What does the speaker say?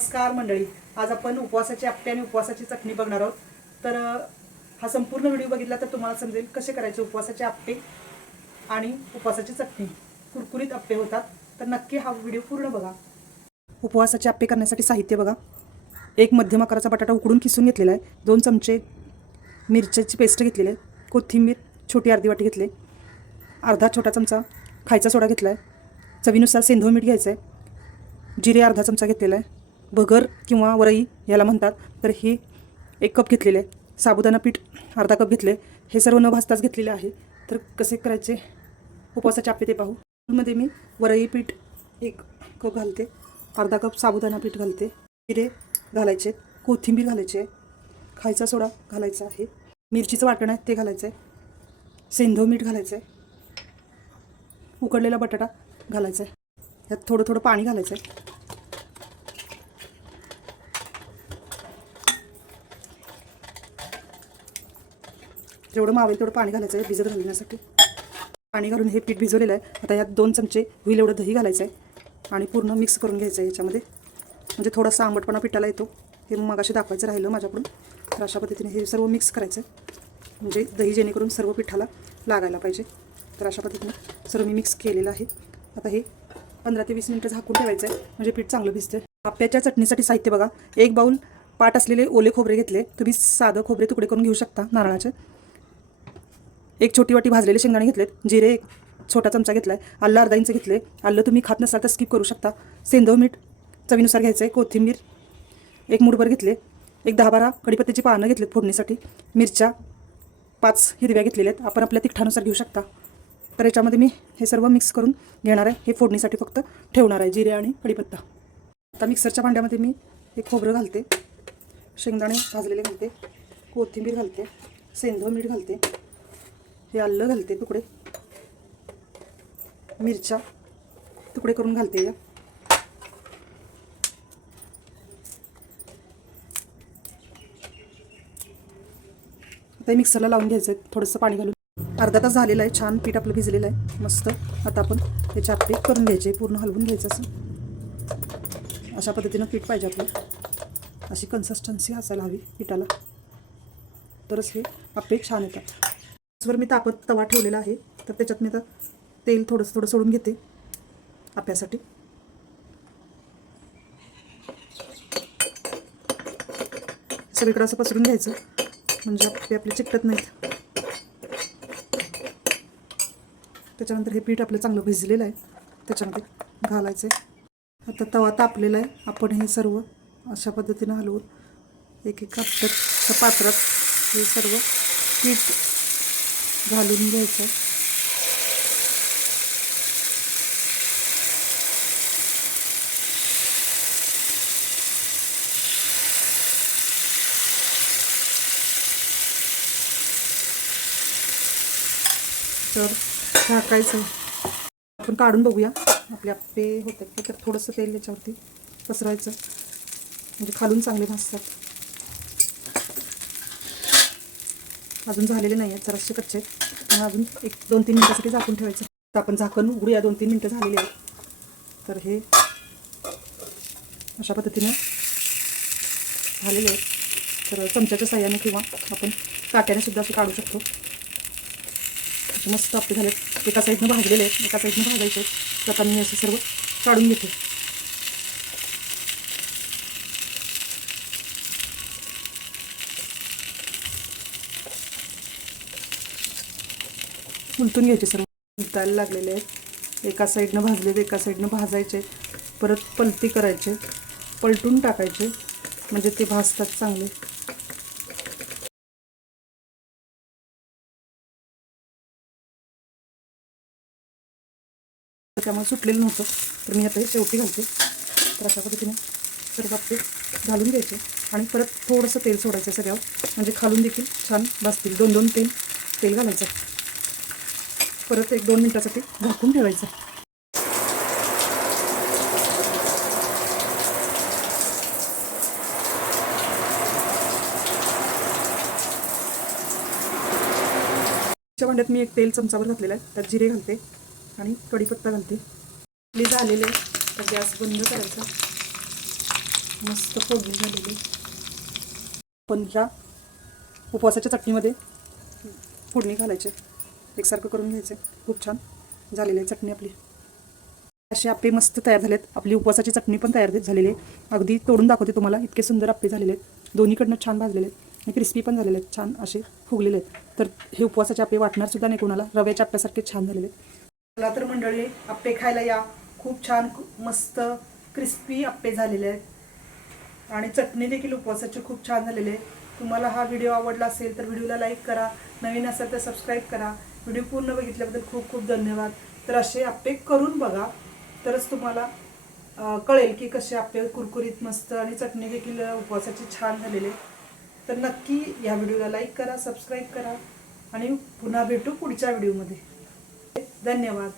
नमस्कार मंडळी. आज आपण उपवासाची आपटे आणि उपवासाची चटणी बघणार आहोत. तर हा संपूर्ण व्हिडिओ बघितला तर तुम्हाला समजेल कसे करायचे उपवासाचे आप्पे आणि उपवासाची चटणी. कुरकुरीत आप्पे होतात. तर नक्की हा व्हिडिओ पूर्ण बघा. उपवासाचे आप्पे करण्यासाठी साहित्य बघा. एक मध्यम आकाराचा बटाटा उकडून किसून घेतलेला आहे. दोन चमचे मिरच्याची पेस्ट घेतलेली आहे. कोथिंबीर छोटी अर्धी वाटी घेतली अर्धा छोटा चमचा खायचा सोडा घेतला आहे. चवीनुसार सेंधव मीठ घ्यायचं आहे. जिरे अर्धा चमचा घेतलेला आहे. भगर किंवा वरई याला म्हणतात. तर हे एक कप घेतलेले आहे. साबुदाणा पीठ अर्धा कप घेतले हे सर्व न भाजताच घेतलेले आहे. तर कसे करायचे? उपवासाचे आपले ते पाहू. मध्ये मी वरई पीठ एक कप घालते. अर्धा कप साबुदाणा पीठ घालते. जिरे घालायचे. कोथिंबीर घालायची आहे. खायचा सोडा घालायचा आहे. मिरचीचं वाटण आहे ते घालायचं आहे. सेंधव मीठ घालायचं आहे. उकडलेला बटाटा घालायचा आहे. यात थोडं थोडं पाणी घालायचं आहे. जेवढं मावेल तेवढं पाणी घालायचं आहे भिजत घालण्यासाठी. पाणी घालून हे पीठ भिजवलेलं आहे. आता यात दोन चमचे होईल एवढं दही घालायचं आहे. आणि पूर्ण मिक्स करून घ्यायचं आहे याच्यामध्ये. म्हणजे थोडासा आंबटपणा पिठाला येतो. हे मग दाखवायचं राहिलं माझ्याकडून. तर अशा पद्धतीने हे सर्व मिक्स करायचं आहे. म्हणजे दही जेणेकरून सर्व पिठाला लागायला पाहिजे. तर अशा पद्धतीने सर्व मी मिक्स केलेलं आहे. आता हे पंधरा ते वीस मिनटं झाकून ठेवायचं आहे. म्हणजे पीठ चांगलं भिजतं आप्याच्या चटणीसाठी साहित्य बघा. एक बाऊल पाट असलेले ओले खोबरे घेतले. तुम्ही साधं खोबरे तुकडे करून घेऊ शकता नारळाचे. एक छोटी वाटी भाजलेले शेंगदाणे घेतलेत जिरे एक छोटा चमचा घेतला आहे आलं अर्धा इंच घेतले आलं तुम्ही खात नसाल तर स्किप करू शकता. सेंधव मीठ चवीनुसार घ्यायचं आहे कोथिंबीर एक मुठभर घेतले एक दहा बारा कडीपत्त्याची पानं घेतलीत फोडणीसाठी मिरच्या पाच हिरव्या घेतलेल्या आहेत. आपण आपल्या तिखठानुसार घेऊ शकता. तर याच्यामध्ये मी हे सर्व मिक्स करून घेणार आहे. हे फोडणीसाठी फक्त ठेवणार आहे जिरे आणि कडीपत्ता आता मिक्सरच्या भांड्यामध्ये मी हे खोबरं घालते. शेंगदाणे भाजलेले घालते. कोथिंबीर घालते. सेंधव मीठ घालते. हे आलं घालते तुकडे. मिरच्या तुकडे करून घालते या आता मिक्सरला लावून घ्यायचं आहे थोडंसं पाणी घालून. अर्धा तास झालेला आहे. छान पीठ आपलं भिजलेलं आहे. मस्त. आता आपण त्याचे आप्पे करून घ्यायचे. पूर्ण हलवून घ्यायचं असं. अशा पद्धतीनं पीठ पाहिजे आपलं अशी कन्सिस्टन्सी असायला हवी पिठाला. तरच हे आपे छान येतात. गॅसवर मी तापत तवा ठेवलेला आहे. तर त्याच्यात मी आता तेल थोडंसं थोडं सोडून घेते आप्यासाठी सगळीकडे असं पसरून घ्यायचं. म्हणजे आपले आपले चिकटत नाहीत. त्याच्यानंतर हे पीठ आपलं चांगलं भिजलेलं आहे. त्याच्यामध्ये घालायचं आहे आता तवा तापलेला आहे. आपण हे सर्व अशा पद्धतीनं हलवून एक एक आपल्या पात्रात हे सर्व पीठ घालून घ्यायचं. तर झाकायचं. आपण काढून बघूया. आपले आप्पे होतात का तर थोडंसं तेल याच्यावरती पसरायचं. म्हणजे खालून चांगले भासतात अजून झालेले नाही आहेत जरासे कच्चे आहेत. अजून एक दोन तीन मिनटासाठी झाकून ठेवायचं. तर आपण झाकण उघडूया दोन तीन मिनटं झालेली आहेत. तर हे अशा पद्धतीनं झालेले आहेत. तर चमच्याच्या साह्याने किंवा आपण काट्याने सुद्धा असे काढू शकतो. मस्त आपले झाले एका साईडनं भाजलेले आहेत एका साईडनं भाजायचे आहेत. तर आता मी असे सर्व काढून घेते. उलटून घ्यायचे सर्व. उलटायला लागलेले आहेत. एका साईडनं भाजले एका साईडनं भाजायचे. परत पलती करायचे. पलटून टाकायचे. म्हणजे ते भाजतात चांगले. त्यामुळे सुटलेलं नव्हतं. तर मी आता हे शेवटी घालते. तर अशा पद्धतीने सर्व आपले घालून घ्यायचे. आणि परत थोडंसं तेल सोडायचं सगळ्यावर. म्हणजे खालून देखील छान भाजतील. दोन दोन तेल तेल घालायचं. परत एक दोन मिनटासाठी झाकून ठेवायचं. भांड्यात मी एक तेल चमचावर घातलेलं आहे. त्यात जिरे घालते आणि कढीपत्ता घालते. प्लीज झालेले तर गॅस बंद करायचा. मस्त फोडणी झालेली पण ह्या उपवासाच्या चटणीमध्ये फोडणी घालायचे एकसारखं करून घ्यायचे. खूप छान. झालेली आहे चटणी आपली. असे आप्पे मस्त तयार झालेत. आपली उपवासाची चटणी पण तयार झालेली आहे. अगदी तोडून दाखवते तुम्हाला. इतके सुंदर आप्पे झालेले आहेत. दोन्हीकडनं छान भाजलेले आहेत. आणि क्रिस्पी पण झालेले आहेत. छान असे फुगलेले आहेत. तर हे उपवासाचे आप्पे वाटणार सुद्धा नाही कोणाला. रव्याच्या आप्यासारखे छान झालेले आहेत. चला तर मंडळी आप्पे खायला या. खूप छान मस्त क्रिस्पी आप्पे झालेले आहेत. आणि चटणी देखील उपवासाचे खूप छान झालेले आहे तुम्हाला हा व्हिडिओ आवडला असेल तर व्हिडिओला लाईक करा. नवीन असेल तर सबस्क्राईब करा. व्हिडिओ पूर्ण बघितल्याबद्दल खूप खूप धन्यवाद. तर असे आप्पे करून बघा. तरच तुम्हाला कळेल की कसे आप्पे कुरकुरीत मस्त आणि चटणी देखील उपवासाची छान झालेले तर नक्की या व्हिडिओला लाईक करा सबस्क्राईब करा आणि पुन्हा भेटू पुढच्या व्हिडिओमध्ये. धन्यवाद.